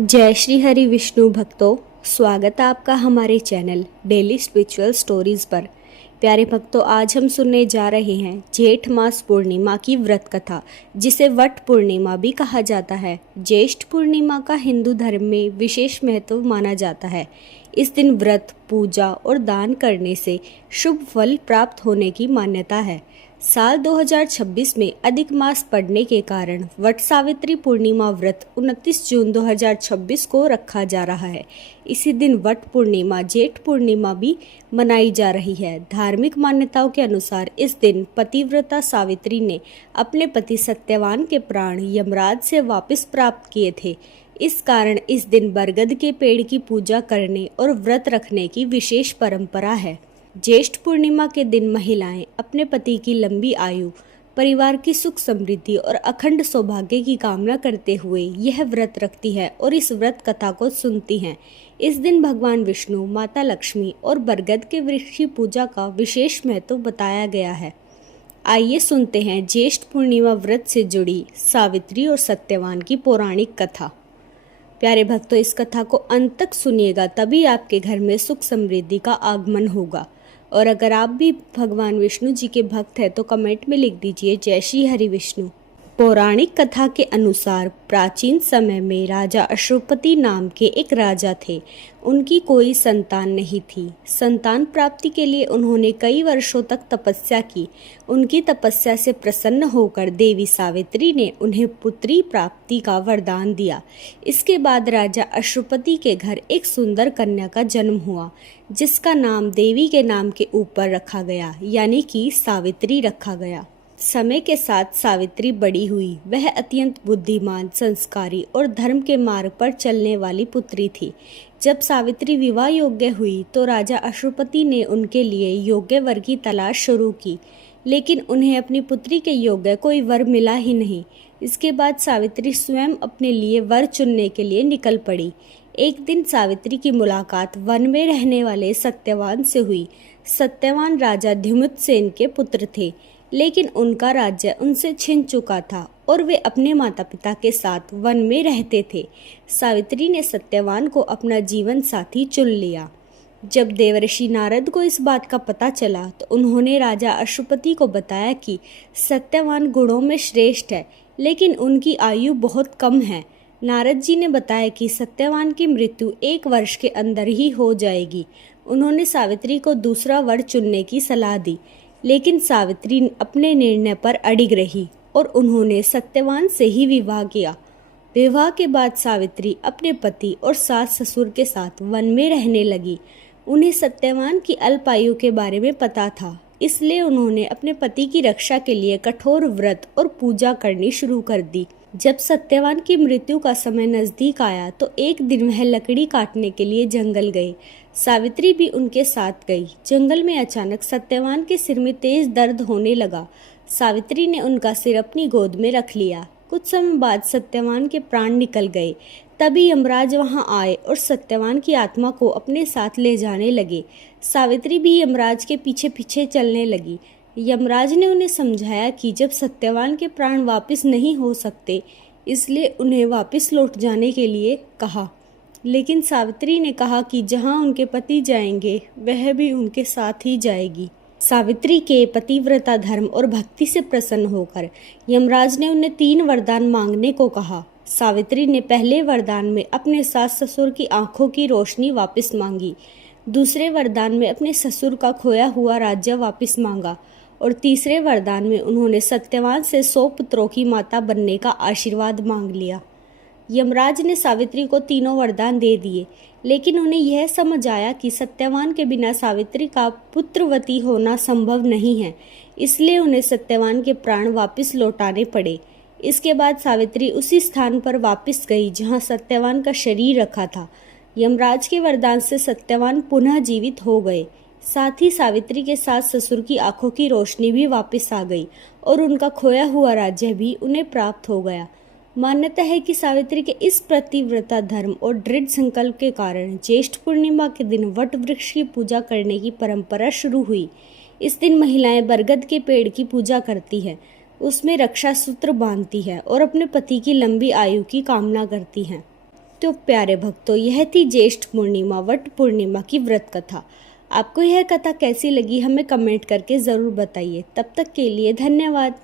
जय श्री हरि विष्णु भक्तों, स्वागत है आपका हमारे चैनल डेली स्पिरिचुअल स्टोरीज पर। प्यारे भक्तों, आज हम सुनने जा रहे हैं जेठ मास पूर्णिमा की व्रत कथा, जिसे वट पूर्णिमा भी कहा जाता है। ज्येष्ठ पूर्णिमा का हिंदू धर्म में विशेष महत्व माना जाता है। इस दिन व्रत, पूजा और दान करने से शुभ फल प्राप्त होने की मान्यता है। साल 2026 में अधिक मास पड़ने के कारण वट सावित्री पूर्णिमा व्रत 29 जून 2026 को रखा जा रहा है। इसी दिन वट पूर्णिमा, जेठ पूर्णिमा भी मनाई जा रही है। धार्मिक मान्यताओं के अनुसार इस दिन पतिव्रता सावित्री ने अपने पति सत्यवान के प्राण यमराज से वापस प्राप्त किए थे। इस कारण इस दिन बरगद के पेड़ की पूजा करने और व्रत रखने की विशेष परंपरा है। ज्येष्ठ पूर्णिमा के दिन महिलाएं अपने पति की लंबी आयु, परिवार की सुख समृद्धि और अखंड सौभाग्य की कामना करते हुए यह व्रत रखती है और इस व्रत कथा को सुनती हैं। इस दिन भगवान विष्णु, माता लक्ष्मी और बरगद के वृक्ष की पूजा का विशेष महत्व बताया गया है। आइए सुनते हैं ज्येष्ठ पूर्णिमा व्रत से जुड़ी सावित्री और सत्यवान की पौराणिक कथा। प्यारे भक्तों, इस कथा को अंत तक सुनिएगा, तभी आपके घर में सुख समृद्धि का आगमन होगा। और अगर आप भी भगवान विष्णु जी के भक्त हैं तो कमेंट में लिख दीजिए जय श्री हरि विष्णु। पौराणिक कथा के अनुसार प्राचीन समय में राजा अश्वपति नाम के एक राजा थे। उनकी कोई संतान नहीं थी। संतान प्राप्ति के लिए उन्होंने कई वर्षों तक तपस्या की। उनकी तपस्या से प्रसन्न होकर देवी सावित्री ने उन्हें पुत्री प्राप्ति का वरदान दिया। इसके बाद राजा अश्वपति के घर एक सुंदर कन्या का जन्म हुआ, जिसका नाम देवी के नाम के ऊपर रखा गया, यानी कि सावित्री रखा गया। समय के साथ सावित्री बड़ी हुई। वह अत्यंत बुद्धिमान, संस्कारी और धर्म के मार्ग पर चलने वाली पुत्री थी। जब सावित्री विवाह योग्य हुई तो राजा अश्वपति ने उनके लिए योग्य वर की तलाश शुरू की, लेकिन उन्हें अपनी पुत्री के योग्य कोई वर मिला ही नहीं। इसके बाद सावित्री स्वयं अपने लिए वर चुनने के लिए निकल पड़ी। एक दिन सावित्री की मुलाकात वन में रहने वाले सत्यवान से हुई। सत्यवान राजा ध्युमितसेन के पुत्र थे, लेकिन उनका राज्य उनसे छिन चुका था और वे अपने माता पिता के साथ वन में रहते थे। सावित्री ने सत्यवान को अपना जीवन साथी चुन लिया। जब देवर्षि नारद को इस बात का पता चला तो उन्होंने राजा अश्वपति को बताया कि सत्यवान गुणों में श्रेष्ठ है, लेकिन उनकी आयु बहुत कम है। नारद जी ने बताया कि सत्यवान की मृत्यु 1 वर्ष के अंदर ही हो जाएगी। उन्होंने सावित्री को दूसरा वर चुनने की सलाह दी, लेकिन सावित्री अपने निर्णय पर अडिग रही और उन्होंने सत्यवान से ही विवाह किया। विवाह के बाद सावित्री अपने पति और सास ससुर के साथ वन में रहने लगी। उन्हें सत्यवान की अल्पायु के बारे में पता था, इसलिए उन्होंने अपने पति की रक्षा के लिए कठोर व्रत और पूजा करनी शुरू कर दी। जब सत्यवान की मृत्यु का समय नजदीक आया तो एक दिन वह लकड़ी काटने के लिए जंगल गए। सावित्री भी उनके साथ गई। जंगल में अचानक सत्यवान के सिर में तेज दर्द होने लगा। सावित्री ने उनका सिर अपनी गोद में रख लिया। कुछ समय बाद सत्यवान के प्राण निकल गए। तभी यमराज वहां आए और सत्यवान की आत्मा को अपने साथ ले जाने लगे। सावित्री भी यमराज के पीछे पीछे चलने लगी। यमराज ने उन्हें समझाया कि जब सत्यवान के प्राण वापस नहीं हो सकते, इसलिए उन्हें वापस लौट जाने के लिए कहा। लेकिन सावित्री ने कहा कि जहां उनके पति जाएंगे वह भी उनके साथ ही जाएगी। सावित्री के पतिव्रता धर्म और भक्ति से प्रसन्न होकर यमराज ने उन्हें 3 वरदान मांगने को कहा। सावित्री ने पहले वरदान में अपने सास ससुर की आंखों की रोशनी वापस मांगी, दूसरे वरदान में अपने ससुर का खोया हुआ राज्य वापस मांगा और तीसरे वरदान में उन्होंने सत्यवान से 100 पुत्रों की माता बनने का आशीर्वाद मांग लिया। यमराज ने सावित्री को तीनों वरदान दे दिए, लेकिन उन्हें यह समझ आया कि सत्यवान के बिना सावित्री का पुत्रवती होना संभव नहीं है, इसलिए उन्हें सत्यवान के प्राण वापस लौटाने पड़े। इसके बाद सावित्री उसी स्थान पर वापस गई जहां सत्यवान का शरीर रखा था। यमराज के वरदान से सत्यवान पुनः जीवित हो गए। साथ ही सावित्री के सास ससुर की आंखों की रोशनी भी वापस आ गई और उनका खोया हुआ राज्य भी उन्हें प्राप्त हो गया। मान्यता है कि सावित्री के इस प्रतिव्रता धर्म और दृढ़ संकल्प के कारण ज्येष्ठ पूर्णिमा के दिन वट वृक्ष की पूजा करने की परंपरा शुरू हुई। इस दिन महिलाएं बरगद के पेड़ की पूजा करती है, उसमें रक्षा सूत्र बांधती है और अपने पति की लंबी आयु की कामना करती हैं। तो प्यारे भक्तों, यह थी ज्येष्ठ पूर्णिमा वट पूर्णिमा की व्रत कथा। आपको यह कथा कैसी लगी हमें कमेंट करके ज़रूर बताइए। तब तक के लिए धन्यवाद।